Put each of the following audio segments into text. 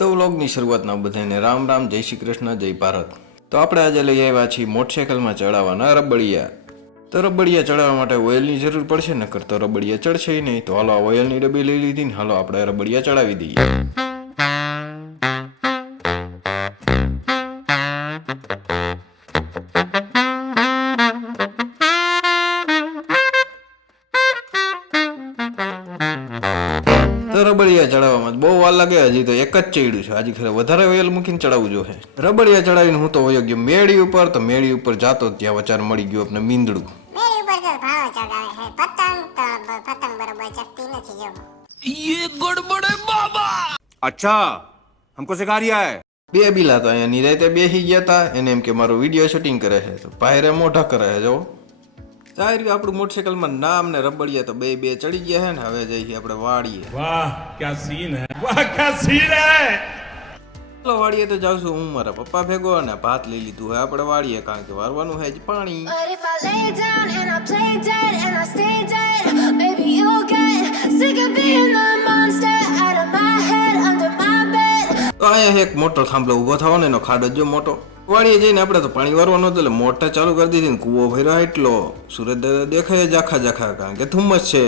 તો વ્લોગની શરૂઆતના બધાને રામ રામ, જય શ્રી કૃષ્ણ, જય ભારત। તો આપણે આજે લઈ આવ્યા છીએ મોટરસાઇકલમાં ચડાવવાના રબડિયા। તો રબડિયા ચડાવવા માટે ઓઇલની જરૂર પડશે, નકર તો રબડિયા ચડશે નહીં। તો હાલો આ ઓઇલની ડબ્બી લઈ લીધી ને હાલો આપણે રબડિયા ચડાવી દઈએ। રબડિયા ચડાવવામાં બહુ વાર લાગે, હજી તો એક જ ચડ્યું છે, હજી ખરે વધારે ઓઇલ મૂકીને ચડાવવું જોઈએ। રબડિયા ચડાવીને હું તો વયો ગયો મેળી ઉપર। તો મેળી ઉપર જાતો ત્યાં વચાર મળી ગયું આપણે મીંદડું। मेरे ऊपर तो भाव चढ़ावे है पतंग तो पतंग बराबर चकती नहीं जो ये गड़बड़ है बाबा। अच्छा हमको सिखा रिया है। બે બિલા તો અહીંયા નિરાતે બેસી ગયા હતા, એને એમ કે મારો વિડીયો શૂટિંગ કરે છે, તો ભાઈરે મોઢા કરે છે। જો સાહેબ આપણું મોટરસાઇકલમાં નામ ને રબડિયા તો બે ચડી ગયા છે ને, હવે જઈએ આપણે વાડીએ। वाह क्या सीन है, वाह क्या सीन है। ચાલો વાડીએ તો જાઉં છું હું મારા પપ્પા ભેગો, અને ભાત લઈ લીધું હોય આપણે વાડીએ, કારણ કે વારવાનું છે જ પાણી। But if I lay down and I play dead and I stay dead, baby you'll get sick of being the monster out of my head, under my bed. તો અહીંયા એક મોટો થાંભલો ઉભો થવાનો, એનો ખાડો જો મોટો। વાડીએ જઈને આપણે તો પાણી વારવાનું હતું, એટલે મોટર ચાલુ કરી દીધી ને કૂવો ભર્યો એટલો સુરત દાદા દેખાય જાખા જાખા, કારણ કે ધુમ્મસ છે।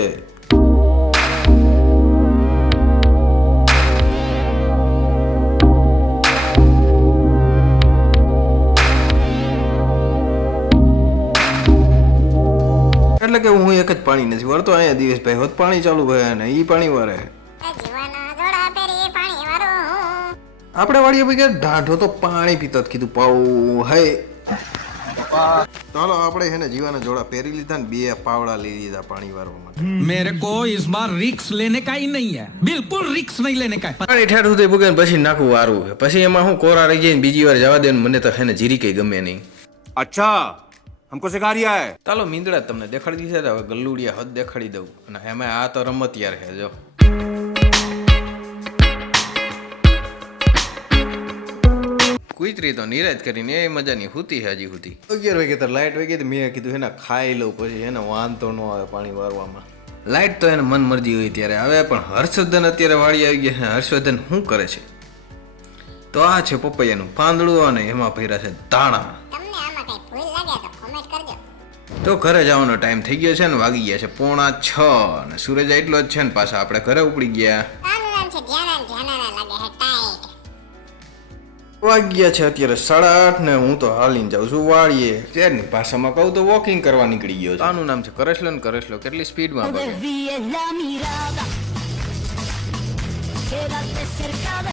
એટલે કે હું એક જ પાણી નથી વારતો, અહીંયા દિવસભાઈ હોત પાણી ચાલુ ભાઈ અને ઈ પાણી વારે। जीवाना जोड़ा पेरी पानी वारो આપણે વાડીએ ભાઈ ઢાઢો તો પાણી પીતો જ, કીધું પાઉ હે। ચાલો આપણે છે ને જીવાના જોડા પહેરી લીધા ને બે પાવડા લઈ લીધા પાણી વારવા માટે। मेरे को इस बार रिक्स लेने का ही नहीं है, बिल्कुल रिक्स नहीं लेने का है। પાણી ઠેઠ સુધી ભૂગે ને પછી નાખવું વારવું છે, પછી એમાં હું કોરા રહી જાય ને બીજી વાર જવા દે ને, મને તો છે ને જીરી કઈ ગમે નહીં। अच्छा हमको सिखा रिया है। ચાલો મીંદડા તમને દેખાડી દીધા, હવે ગલ્લુડિયા હદ દેખાડી દઉં, અને એમાં આ તો રમત યાર છે। જો કુતરી તો નિરાત કરીને એ મજાની હુતી છે હજી હુતી। 11 વાગે તો લાઇટ વહી ગઈ, તો મેં કીધું એને ખાઈ લઉં, પછી એને વાંધો ન આવે પાણી વારવામાં। લાઇટ તો એને મન મરજી હોય ત્યારે આવે, પણ હર્ષવર્ધન અત્યારે વાળી આવી ગયા છે। હર્ષવર્ધન શું કરે છે? તો આ છે પપૈયાનું પાંદડું, અને એમાં ભર્યા છે દાણા। તમને આમાં કઈ ભૂલ લાગે તો કોમેન્ટ કરજો। તો ઘરે જવાનો ટાઈમ થઈ ગયો છે ને, વાગી ગયા છે 5:45, અને સૂરજ એટલો જ છે ને પાછા આપણે ઘરે ઉપડી ગયા। આનું નામ છે ધ્યાના લાગે હે ટાઈટ। વાગી ગયા છે અત્યારે 8:30 ને હું તો હાલીને જાઉં છું વાળીએ। ત્યારની ભાષામાં કહું તો વોકિંગ કરવા નીકળી ગયો છું। આનું નામ છે કરેશલો ને કરેશલો કેટલી સ્પીડમાં ભાગે। Desvíes la mirada, quédate cerca de